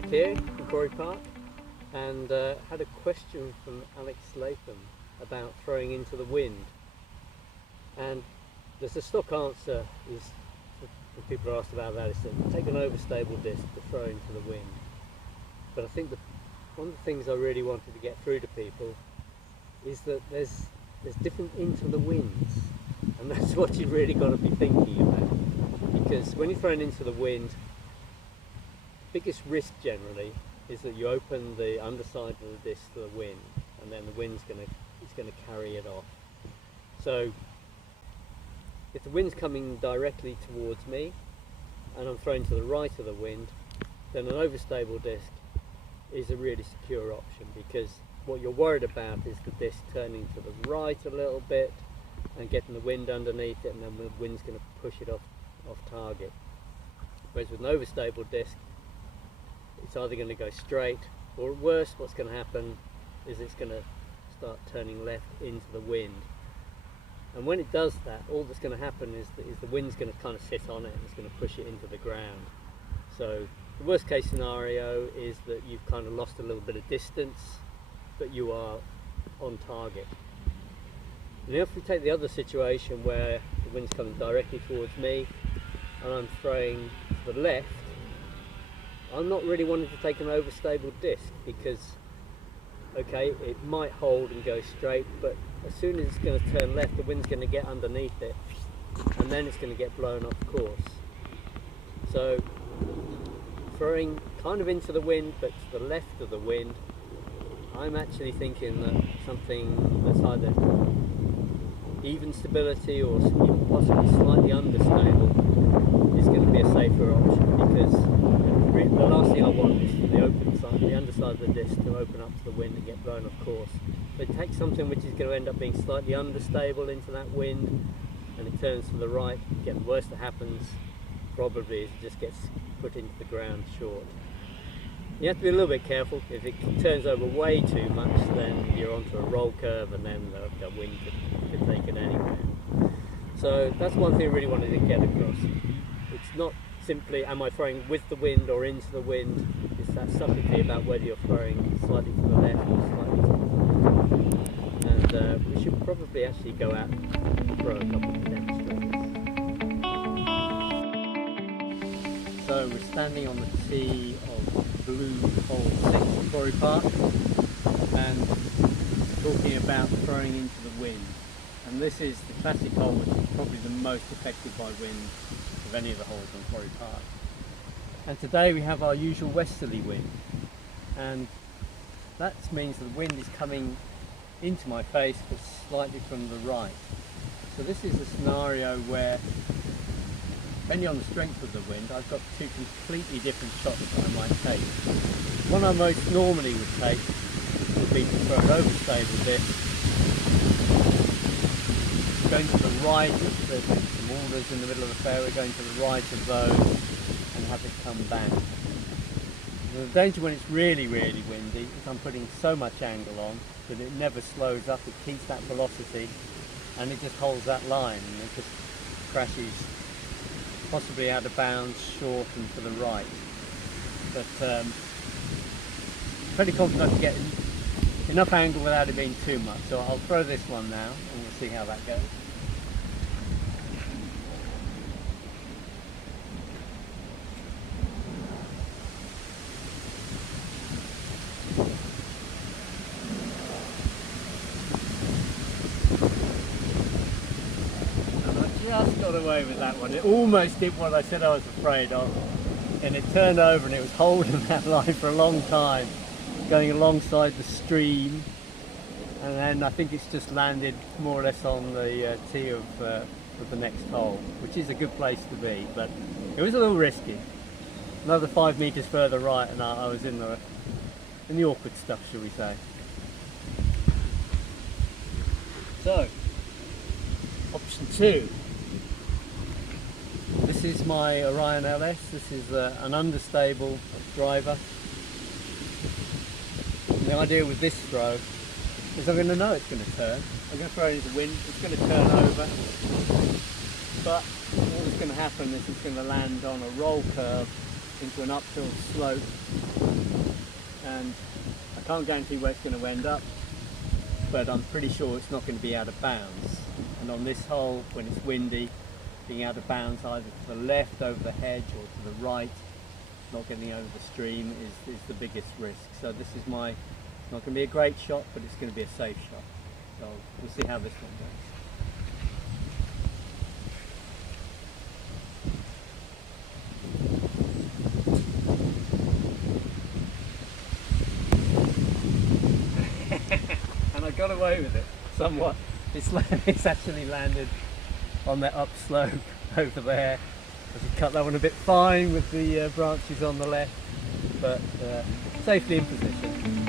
Warwick here from Quarry Park, and had a question from Alex Latham about throwing into the wind. And there's a stock answer is, when people are asked about that, is to take an overstable disc to throw into the wind. But I think one of the things I really wanted to get through to people is that there's different into the winds, and that's what you've really got to be thinking about. Because when you're thrown into the wind, biggest risk generally is that you open the underside of the disc to the wind, and then the wind's going to carry it off. So if the wind's coming directly towards me and I'm thrown to the right of the wind, then an overstable disc is a really secure option, because what you're worried about is the disc turning to the right a little bit and getting the wind underneath it, and then the wind's going to push it off target. Whereas with an overstable disc, it's either going to go straight, or at worst what's going to happen is it's going to start turning left into the wind. And when it does that, all that's going to happen is the wind's going to kind of sit on it and it's going to push it into the ground. So the worst case scenario is that you've kind of lost a little bit of distance, but you are on target. And if we take the other situation where the wind's coming directly towards me and I'm throwing to the left, I'm not really wanting to take an overstable disc, because okay, it might hold and go straight, but as soon as it's going to turn left, the wind's going to get underneath it and then it's going to get blown off course. So throwing kind of into the wind but to the left of the wind, I'm actually thinking that something that's either even stability or even possibly slightly understable is going to be a safer option, because the last thing I want is for the underside of the disc to open up to the wind and get blown off course. But take something which is going to end up being slightly understable into that wind and it turns to the right. Again, the worst that happens probably is it just gets put into the ground short. You have to be a little bit careful. If it turns over way too much, then you're onto a roll curve and then the wind could take it anywhere. So that's one thing I really wanted to get across. It's not simply am I throwing with the wind or into the wind, it's that subtlety about whether you're throwing slightly to the left or slightly to the right. And we should probably actually go out and throw a couple of demonstrators. So we're standing on the tee of Blue Hole 6 at Quarry Park and talking about throwing into the wind. And this is the classic hole which is probably the most affected by wind of any of the holes on Quarry Park. And today we have our usual westerly wind, and that means the wind is coming into my face but slightly from the right. So this is a scenario where, depending on the strength of the wind, I've got two completely different shots that I might take. One I most normally would take would be to throw an overstable disc, going to the right of some alders in the middle of the fairway, going to the right of those and have it come back. And the danger when it's really, really windy is I'm putting so much angle on that it never slows up, it keeps that velocity and it just holds that line and it just crashes possibly out of bounds, short and to the right. But pretty confident I can get enough angle without it being too much. So I'll throw this one now and we'll see how that goes. Just got away with that one. It almost did what I said I was afraid of, and it turned over and it was holding that line for a long time, going alongside the stream, and then I think it's just landed more or less on the tee of the next hole, which is a good place to be, but it was a little risky. Another 5 meters further right and I was in the awkward stuff, shall we say. So, option 2. This is my Orion LS. This is an understable driver. And the idea with this throw is I'm going to know it's going to turn. I'm going to throw it into the wind, it's going to turn over, but all that's going to happen is it's going to land on a roll curve into an uphill slope, and I can't guarantee where it's going to end up, but I'm pretty sure it's not going to be out of bounds. And on this hole, when it's windy, being out of bounds either to the left over the hedge or to the right, not getting over the stream is the biggest risk. So this is it's not going to be a great shot, but it's going to be a safe shot. So we'll see how this one goes. And I got away with it somewhat. It's actually landed on that upslope over there. I should cut that one a bit fine with the branches on the left, but safely in position.